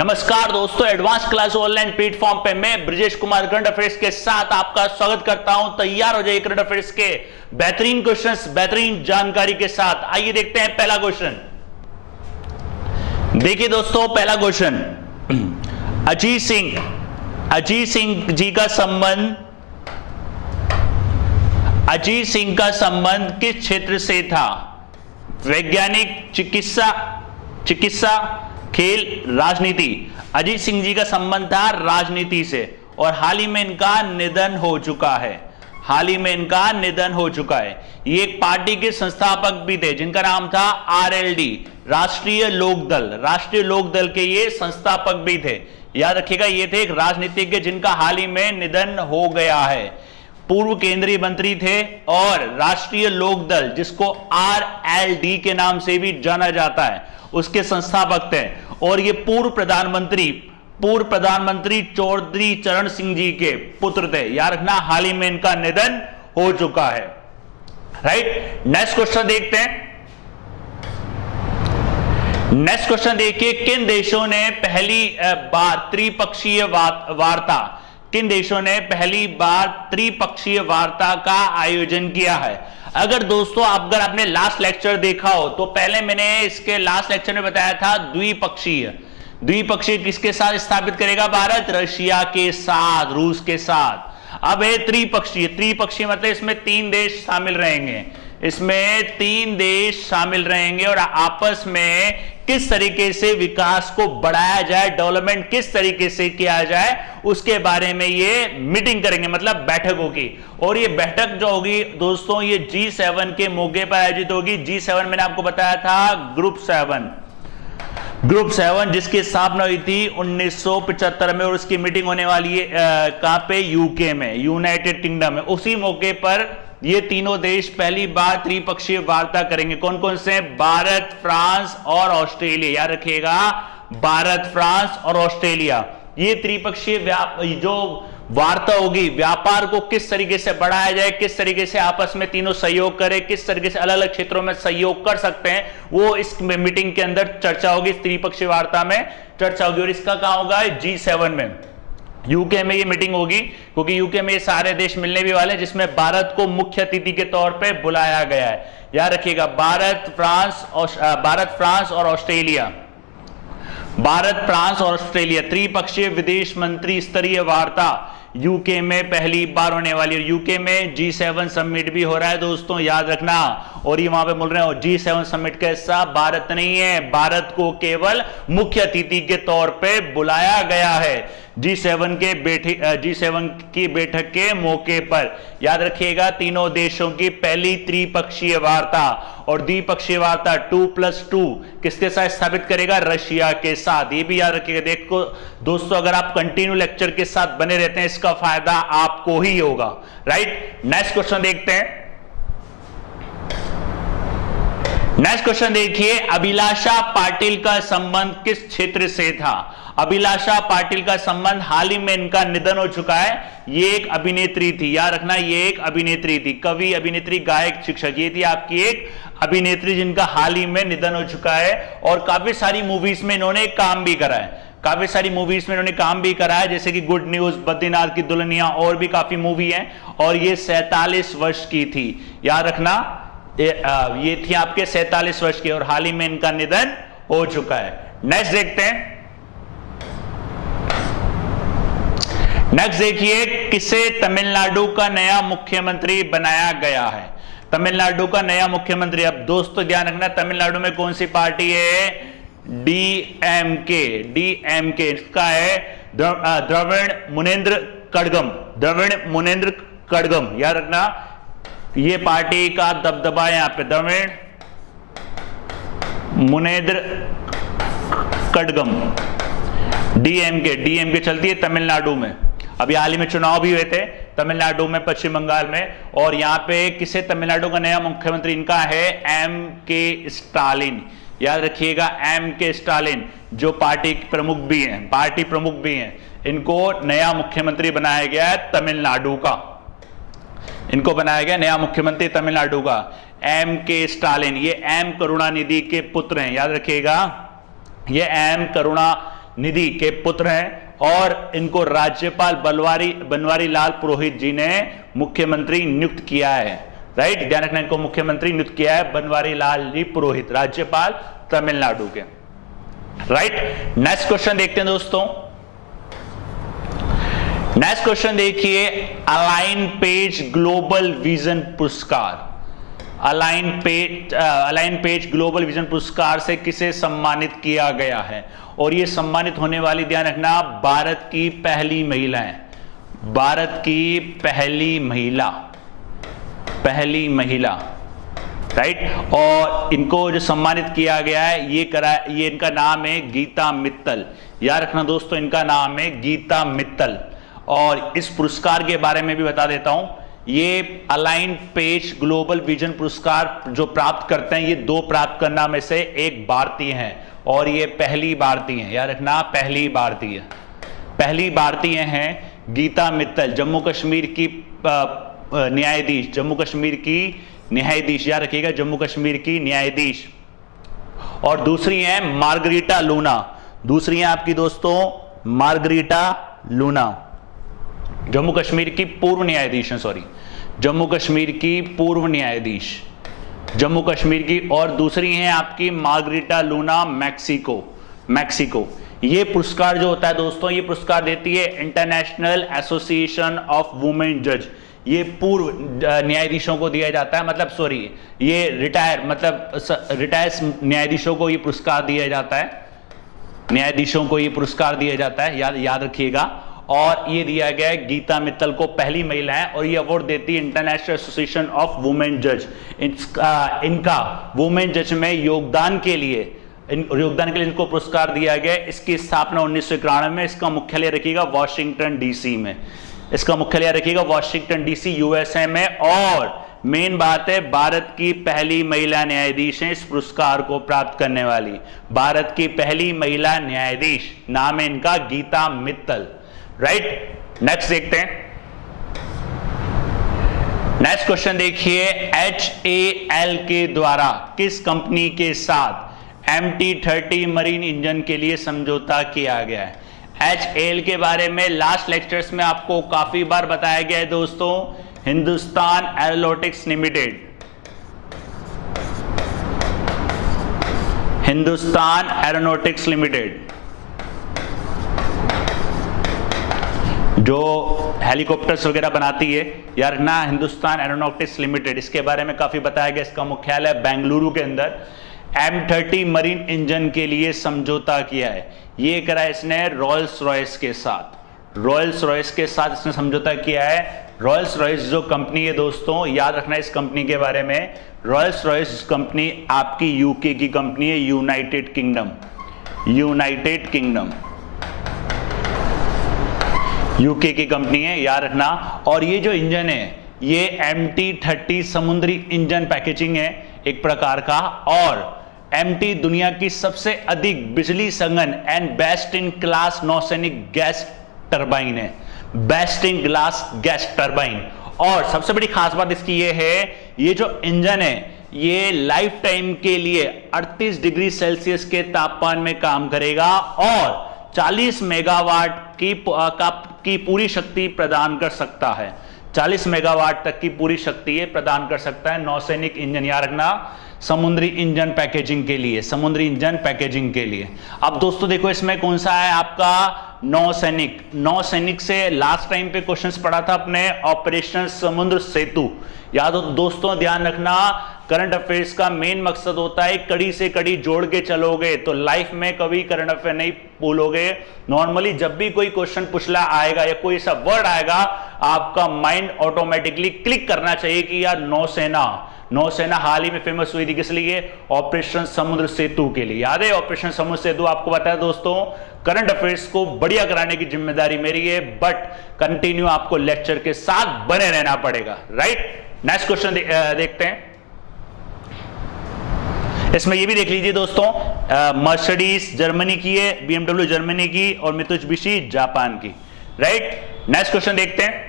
नमस्कार दोस्तों, advance class online platform पे मैं ब्रिजेश कुमार करंट अफेयर्स के साथ आपका स्वागत करता हूं। तैयार हो जाइए करंट अफेयर्स के बेहतरीन क्वेश्चंस, बेहतरीन जानकारी के साथ। आइए देखते हैं पहला क्वेश्चन। देखिए दोस्तों, पहला क्वेश्चन, अजीत सिंह का संबंध किस क्षेत्र से था? वैज्ञानिक, चिकित्सा, खेल, राजनीति। अजीत सिंह जी का संबंध था राजनीति से और हाल ही में इनका निधन हो चुका है। ये एक पार्टी के संस्थापक भी थे जिनका नाम था आरएलडी, राष्ट्रीय लोक दल के ये संस्थापक भी थे। याद रखिएगा, ये थे एक राजनीतिज्ञ जिनका हाल ही में निधन हो गया है। पूर्व केंद्रीय मंत्री थे और राष्ट्रीय लोक दल, जिसको आरएलडी के नाम से भी जाना जाता है, उसके संस्थापक थे। और ये पूर्व प्रधानमंत्री चौधरी चरण सिंह जी के पुत्र थे। याद रखना, हाल ही में इनका निधन हो चुका है। राइट, नेक्स्ट क्वेश्चन देखते हैं। नेक्स्ट क्वेश्चन देखिए, किन देशों ने पहली बार त्रिपक्षीय वार्ता का आयोजन किया है? अगर दोस्तों अगर आपने लास्ट लेक्चर देखा हो तो पहले मैंने इसके लास्ट लेक्चर में बताया था द्विपक्षीय किसके साथ स्थापित करेगा भारत? रशिया के साथ, रूस के साथ। अब है त्रिपक्षीय मतलब इसमें तीन देश शामिल रहेंगे और आपस में किस तरीके से विकास को बढ़ाया जाए, डेवलपमेंट किस तरीके से किया जाए, उसके बारे में ये मीटिंग करेंगे, मतलब बैठक होगी। और ये बैठक जो होगी दोस्तों, ये G7 के मौके पर आयोजित होगी। G7 मैंने आपको बताया था ग्रुप 7 जिसकी स्थापना हुई थी 1975 में और उसकी मीटिंग होने वाली है कहां पे? यूके में, यूनाइटेड किंगडम में। उसी मौके पर ये तीनों देश पहली बार त्रिपक्षीय वार्ता करेंगे। कौन कौन से? भारत, फ्रांस और ऑस्ट्रेलिया। याद रखिएगा, भारत, फ्रांस और ऑस्ट्रेलिया। ये त्रिपक्षीय जो वार्ता होगी, व्यापार को किस तरीके से बढ़ाया जाए, किस तरीके से आपस में तीनों सहयोग करें, किस तरीके से अलग अलग क्षेत्रों में सहयोग कर सकते हैं, वो इस मीटिंग के अंदर चर्चा होगी, इस त्रिपक्षीय वार्ता में चर्चा होगी। और इसका कहां होगा? G7 में, यूके में ये मीटिंग होगी, क्योंकि यूके में ये सारे देश मिलने भी वाले हैं, जिसमें भारत को मुख्य अतिथि के तौर पे बुलाया गया है। याद रखिएगा, भारत, फ्रांस और ऑस्ट्रेलिया त्रिपक्षीय विदेश मंत्री स्तरीय वार्ता यूके में पहली बार होने वाली है। यूके में G7 समिट भी हो रहा है दोस्तों, याद रखना। और ये वहां पे बोल रहे हो G7 समिट का हिस्सा भारत नहीं है, भारत को केवल मुख्य अतिथि के तौर पे बुलाया गया है G7 की बैठक के मौके पर। याद रखिएगा, तीनों देशों की पहली त्रिपक्षीय वार्ता और द्विपक्षीय वार्ता 2+2 किसके साथ स्थापित करेगा? रशिया के साथ। ये भी याद रखिएगा। देखो दोस्तों, अगर आप कंटिन्यू लेक्चर के साथ बने रहते हैं, इसका फायदा आपको ही होगा। राइट, नेक्स्ट क्वेश्चन देखते हैं। नेक्स्ट क्वेश्चन देखिए, अभिलाषा पाटिल का संबंध किस क्षेत्र से था? अभिलाषा पाटिल का संबंध, हाल ही में इनका निधन हो चुका है। ये एक अभिनेत्री थी। याद रखना, ये एक अभिनेत्री थी, कवि, अभिनेत्री, गायक, शिक्षक। ये थी आपकी एक अभिनेत्री जिनका हाल ही में निधन हो चुका है। और काफी सारी मूवीज में इन्होंने काम भी करा है, जैसे कि गुड न्यूज, बद्रीनाथ की दुल्हनिया, और भी काफी मूवी हैं। और ये 47 वर्ष की थी। याद रखना, ये थी आपके 47 वर्ष की और हाल ही में इनका निधन हो चुका है। नेक्स्ट देखते हैं। नेक्स्ट देखिए, किसे तमिलनाडु का नया मुख्यमंत्री बनाया गया है? तमिलनाडु का नया मुख्यमंत्री, अब दोस्तों ध्यान रखना, तमिलनाडु में कौन सी पार्टी है? डीएमके। इसका है द्रविड़ मुनेंद्र कड़गम। याद रखना, ये पार्टी का दबदबा है यहाँ पे, द्रविड़ मुनेंद्र कड़गम, डीएमके चलती है तमिलनाडु में। अभी हाल ही में चुनाव भी हुए थे तमिलनाडु में, पश्चिम बंगाल में। और यहाँ पे किसे तमिलनाडु का नया मुख्यमंत्री इनका है? एम.के. स्टालिन। याद रखिएगा, एम.के. स्टालिन जो पार्टी प्रमुख भी हैं, इनको नया मुख्यमंत्री बनाया गया है तमिलनाडु का। इनको बनाया गया नया मुख्यमंत्री तमिलनाडु का, एम.के. स्टालिन। ये एम करुणानिधि के पुत्र हैं। याद रखिएगा, ये एम निधि के पुत्र हैं और इनको राज्यपाल बनवारी लाल पुरोहित जी ने मुख्यमंत्री नियुक्त किया है। राइट, ध्यान रखना, इनको मुख्यमंत्री नियुक्त किया है बनवारी लाल जी पुरोहित, राज्यपाल तमिलनाडु के। राइट, नेक्स्ट क्वेश्चन देखते हैं दोस्तों। नेक्स्ट क्वेश्चन देखिए, अलाइन पेज ग्लोबल विजन पुरस्कार, अलाइन पेज ग्लोबल विजन पुरस्कार से किसे सम्मानित किया गया है? और ये सम्मानित होने वाली, ध्यान रखना, भारत की पहली महिला है, भारत की पहली महिला। राइट, और इनको जो सम्मानित किया गया है ये इनका नाम है गीता मित्तल। याद रखना दोस्तों, इनका नाम है गीता मित्तल। और इस पुरस्कार के बारे में भी बता देता हूं, ये अलाइन पेज ग्लोबल विजन पुरस्कार जो प्राप्त करते हैं, ये 2 प्राप्त करना में से एक भारतीय हैं और ये पहली भारतीय हैं। याद रखना, पहली भारतीय हैं गीता मित्तल, जम्मू कश्मीर की न्यायाधीश, जम्मू कश्मीर की न्यायाधीश, याद रखिएगा, जम्मू कश्मीर की न्यायाधीश। और दूसरी हैं मार्गरीटा लूना, दूसरी हैं आपकी दोस्तों मार्गरीटा लूना, जम्मू कश्मीर की पूर्व न्यायाधीश हैं, सॉरी, जम्मू कश्मीर की पूर्व न्यायाधीश, जम्मू कश्मीर की। और दूसरी हैं आपकी मार्गरीटा लूना मैक्सिको। ये पुरस्कार जो होता है दोस्तों, ये पुरस्कार देती है इंटरनेशनल एसोसिएशन ऑफ वुमेन जज। ये पूर्व न्यायाधीशों को दिया जाता है, मतलब सॉरी, ये रिटायर न्यायाधीशों को ये पुरस्कार दिया जाता है, न्यायाधीशों को ये पुरस्कार दिया जाता है, याद रखिएगा। और ये दिया गया है गीता मित्तल को, पहली महिला है, और ये अवार्ड देती है इंटरनेशनल एसोसिएशन ऑफ वुमेन जज। इनका वुमेन जज में योगदान के लिए इनको पुरस्कार दिया गया। इसकी स्थापना 1991 में, इसका मुख्यालय रखिएगा वॉशिंगटन डीसी में, इसका मुख्यालय रखिएगा वॉशिंगटन डीसी यूएसए में। और मेन बात है, भारत की पहली महिला न्यायाधीश है इस पुरस्कार को प्राप्त करने वाली, भारत की पहली महिला न्यायाधीश, नाम है इनका गीता मित्तल। राइट, नेक्स्ट देखते हैं। नेक्स्ट क्वेश्चन देखिए, HAL के द्वारा किस कंपनी के साथ MT-30 मरीन इंजन के लिए समझौता किया गया है? HAL के बारे में लास्ट लेक्चर्स में आपको काफी बार बताया गया है दोस्तों, Hindustan aeronautics limited, Hindustan aeronautics limited जो हेलीकॉप्टर्स वगैरह बनाती है, यार ना, हिंदुस्तान एरोनॉटिक्स लिमिटेड, इसके बारे में काफी बताया गया। इसका मुख्यालय बेंगलुरु के अंदर M30 मरीन इंजन के लिए समझौता किया है। ये करा इसने रॉयल्स रॉयस के साथ, रॉयल्स रॉयस के साथ इसने समझौता किया है। रॉयल्स रॉयस जो कंपनी है दोस्तों, याद रखना इस कंपनी के बारे में, रॉयल्स रॉयस कंपनी आपकी यूके की कंपनी है, यूनाइटेड किंगडम यूके की कंपनी है, याद रखना। और ये जो इंजन है, ये MT-30 समुद्री इंजन पैकेजिंग है एक प्रकार का, और MT दुनिया की सबसे अधिक बिजली संघन एंड बेस्ट इन क्लास नौसैनिक गैस टरबाइन है, best in class gas turbine. और सबसे बड़ी खास बात इसकी ये है, ये जो इंजन है ये लाइफ टाइम के लिए 38 डिग्री सेल्सियस के तापमान में काम करेगा और 40 मेगावाट की पूरी शक्ति प्रदान कर सकता है, 40 मेगावाट तक की पूरी शक्ति ये प्रदान कर सकता है। नौसैनिक इंजन, याद रखना, समुद्री इंजन पैकेजिंग के लिए, समुद्री इंजन पैकेजिंग के लिए। अब दोस्तों देखो इसमें कौन सा है आपका नौसैनिक, नौसैनिक से लास्ट टाइम पे क्वेश्चंस पढ़ा था अपने, ऑपरेशन समुद्र सेतु। याद हो दोस्तों, ध्यान रखना, करंट अफेयर्स का मेन मकसद होता है कड़ी से कड़ी जोड़ के चलोगे तो लाइफ में कभी करंट अफेयर नहीं भूलोगे। नॉर्मली जब भी कोई क्वेश्चन पूछला आएगा या कोई ऐसा वर्ड आएगा, आपका माइंड ऑटोमेटिकली क्लिक करना चाहिए कि यार नौसेना, नौसेना हाल ही में फेमस हुई थी किस लिए? ऑपरेशन समुद्र सेतु के लिए। याद है ऑपरेशन समुद्र सेतु? आपको बताया दोस्तों, करंट अफेयर्स को बढ़िया कराने की जिम्मेदारी मेरी है, बट कंटिन्यू आपको लेक्चर के साथ बने रहना पड़ेगा। राइट, नेक्स्ट क्वेश्चन देखते हैं। इसमें ये भी देख लीजिए दोस्तों, मर्सिडीज जर्मनी की है, BMW जर्मनी की और मित्सुबिशी जापान की। राइट, नेक्स्ट क्वेश्चन देखते हैं।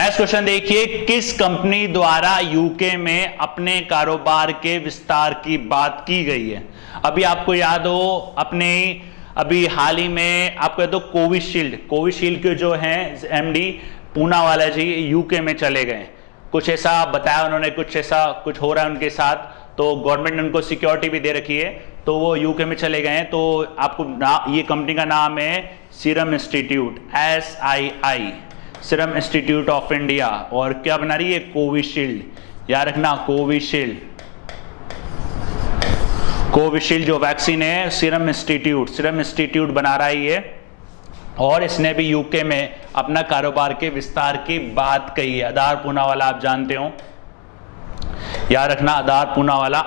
नेक्स्ट क्वेश्चन देखिए, किस कंपनी द्वारा यूके में अपने कारोबार के विस्तार की बात की गई है? अभी आपको याद हो, अपने अभी हाल ही में आपको तो कोविशील्ड के जो हैं एमडी पूनावाला जी यूके में चले गए। कुछ ऐसा बताया उन्होंने, कुछ हो रहा है उनके साथ, तो गवर्नमेंट ने उनको सिक्योरिटी भी दे रखी है, तो वो यूके में चले गए हैं। तो आपको ये कंपनी का नाम है serum institute, SII, serum institute of India. और क्या बना रही है? कोविशील्ड। याद रखना, कोविशील्ड जो वैक्सीन है सीरम इंस्टीट्यूट बना रहा है ये, और इसने भी यूके में अपना कारोबार के विस्तार की बात कही है। आधार पूनावाला आप जानते हो, याद रखना, आधार पूनावाला।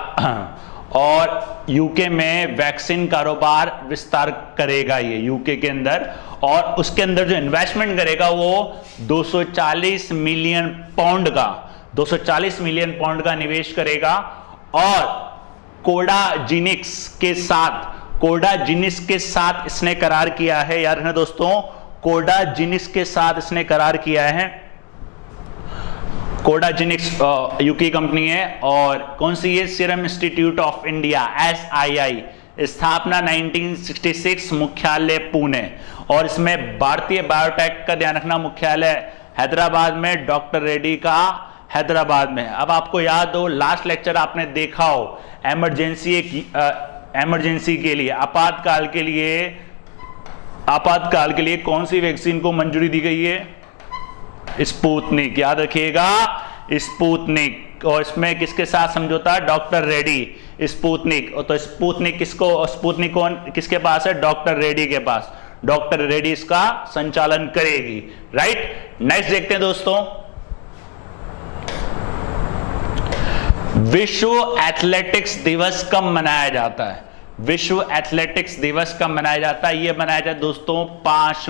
और यूके में वैक्सीन कारोबार विस्तार करेगा ये यूके के अंदर, और उसके अंदर जो इन्वेस्टमेंट करेगा वो 240 मिलियन पाउंड का निवेश करेगा। और कोडाजिनिक्स के साथ इसने करार किया है। याद रखना दोस्तों, कोडाजिनिक्स के साथ इसने करार किया है। कोडाजिनिक्स यूके कंपनी है, और कौन सी है? Serum institute of India, SII, स्थापना 1966, मुख्यालय पुणे। और इसमें भारतीय बायोटेक का ध्यान रखना, मुख्यालय हैदराबाद में, डॉक्टर रेड्डी का हैदराबाद में। अब आपको याद हो, लास्ट लेक्चर आपने देखा हो, इमरजेंसी के लिए, आपातकाल के लिए कौन सी वैक्सीन को मंजूरी दी गई है? स्पुतनिक। याद रखिएगा, स्पुतनिक। और इसमें किसके साथ समझौता? Doctor Reddy, Sputnik. तो स्पुतनिक कौन किसके पास है? डॉक्टर रेड्डी के पास। डॉक्टर रेड्डी इसका संचालन करेगी, राइट। नेक्स्ट देखते हैं दोस्तों, विश्व एथलेटिक्स दिवस कब मनाया जाता है? विश्व एथलेटिक्स दिवस कब मनाया जाता है? यह मनाया जाता है दोस्तों 5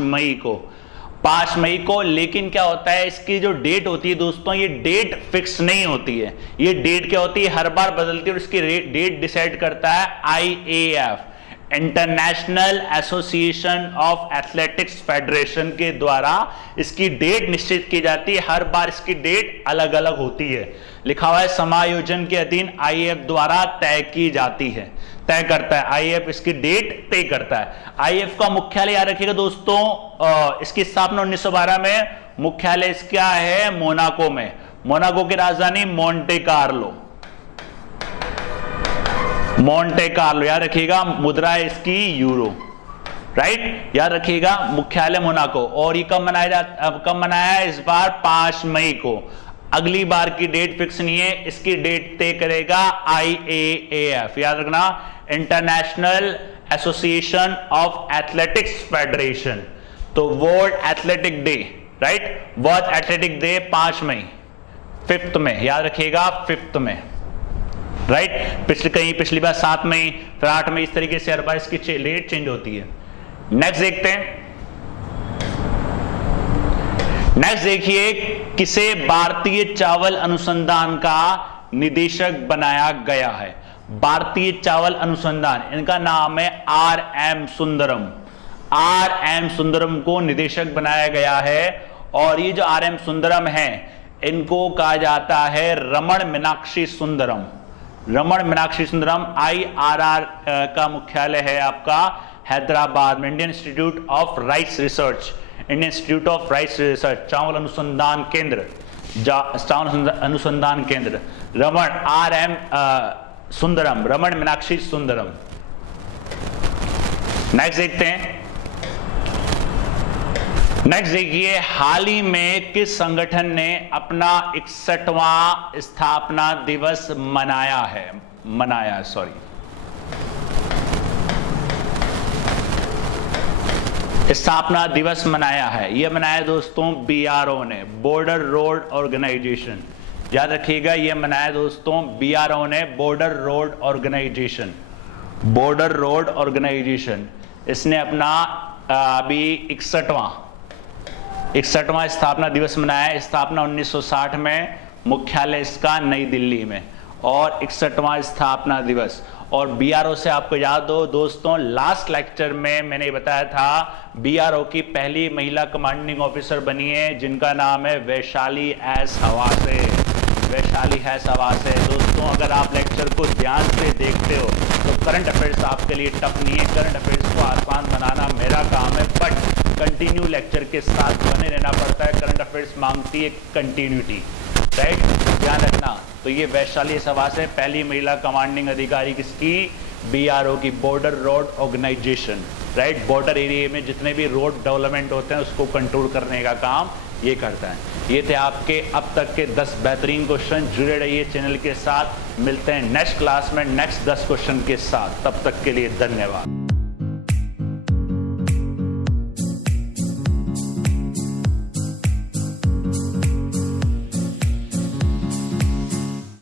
मई को। लेकिन क्या होता है, इसकी जो डेट होती है दोस्तों, ये डेट फिक्स नहीं होती है। ये डेट क्या होती है? हर बार बदलती है, और इसकी डेट डिसाइड करता है IAF, international association of athletics federation के द्वारा इसकी डेट निश्चित की जाती है। हर बार इसकी डेट अलग अलग होती है। लिखा हुआ है समायोजन के अधीन IAF द्वारा तय की जाती है, तय करता है IAF, इसकी डेट तय करता है। IAF का मुख्यालय याद रखिएगा दोस्तों, इसकी स्थापना 1912 में, मुख्यालय इसका है मोनाको में। मोनाको की राजधानी मोंटे कार्लो, याद रखिएगा। मुद्रा है इसकी यूरो, राइट, याद रखिएगा, मुख्यालय मोनाको। और ये कब मनाया है? इस बार 5 मई को। अगली बार की डेट फिक्स नहीं है, इसकी डेट तय करेगा IAAF, याद रखना, international association of athletics federation. तो world athletic day, right, world athletic day 5 मई, 5th में, याद रखिएगा, 5th में, राइट। पिछली बार 7 मई, फिर 8 मई, इस तरीके से हर बार इसकी डेट चेंज होती है। नेक्स्ट देखते हैं, नेक्स्ट देखिए, किसे भारतीय चावल अनुसंधान का निदेशक बनाया गया है? भारतीय चावल अनुसंधान, इनका नाम है RM सुंदरम। RM सुंदरम को निदेशक बनाया गया है। और ये जो RM सुंदरम है, इनको कहा जाता है रमण मीनाक्षी सुंदरम। IRR का मुख्यालय है आपका हैदराबाद में, Indian institute of rice research, चावल अनुसंधान केंद्र, रमण मीनाक्षी सुंदरम। नेक्स्ट देखते हैं, नेक्स्ट देखिए, हाल ही में किस संगठन ने अपना 61वां स्थापना दिवस मनाया, स्थापना दिवस मनाया है? यह मनाया दोस्तों BRO ने, बॉर्डर रोड ऑर्गेनाइजेशन। याद रखिएगा, यह मनाया दोस्तों BRO ने, बॉर्डर रोड ऑर्गेनाइजेशन। इसने अपना अभी 61वां स्थापना दिवस मनाया है। स्थापना 1960 में, मुख्यालय इसका नई दिल्ली में। और 61वां स्थापना दिवस। और बीआरओ से आपको याद हो दोस्तों, लास्ट लेक्चर में मैंने बताया था बीआरओ की पहली महिला कमांडिंग ऑफिसर बनी है जिनका नाम है वैशाली एस हवासे। वैशाली एस हवासे। दोस्तों अगर आप लेक्चर को ध्यान से देखते हो तो करंट अफेयर्स आपके लिए टफ नहीं है, करंट अफेयर्स को आसान बनाना मेरा काम है, बट कंटिन्यू लेक्चर के साथ बने रहना पड़ता है। करंट अफेयर्स मांगती है कंटिन्यूटी, राइट, ध्यान रखना। तो ये वैशाली सभा से पहली महिला कमांडिंग अधिकारी किसकी? बीआरओ की, border road organisation, right. Border area में जितने भी रोड डेवलपमेंट होते हैं उसको कंट्रोल करने का काम ये करता है। ये थे आपके अब तक के 10 बेहतरीन क्वेश्चन। जुड़े रहिए चैनल के साथ, मिलते हैं नेक्स्ट क्लास में नेक्स्ट 10 क्वेश्चन के साथ। तब तक के लिए धन्यवाद।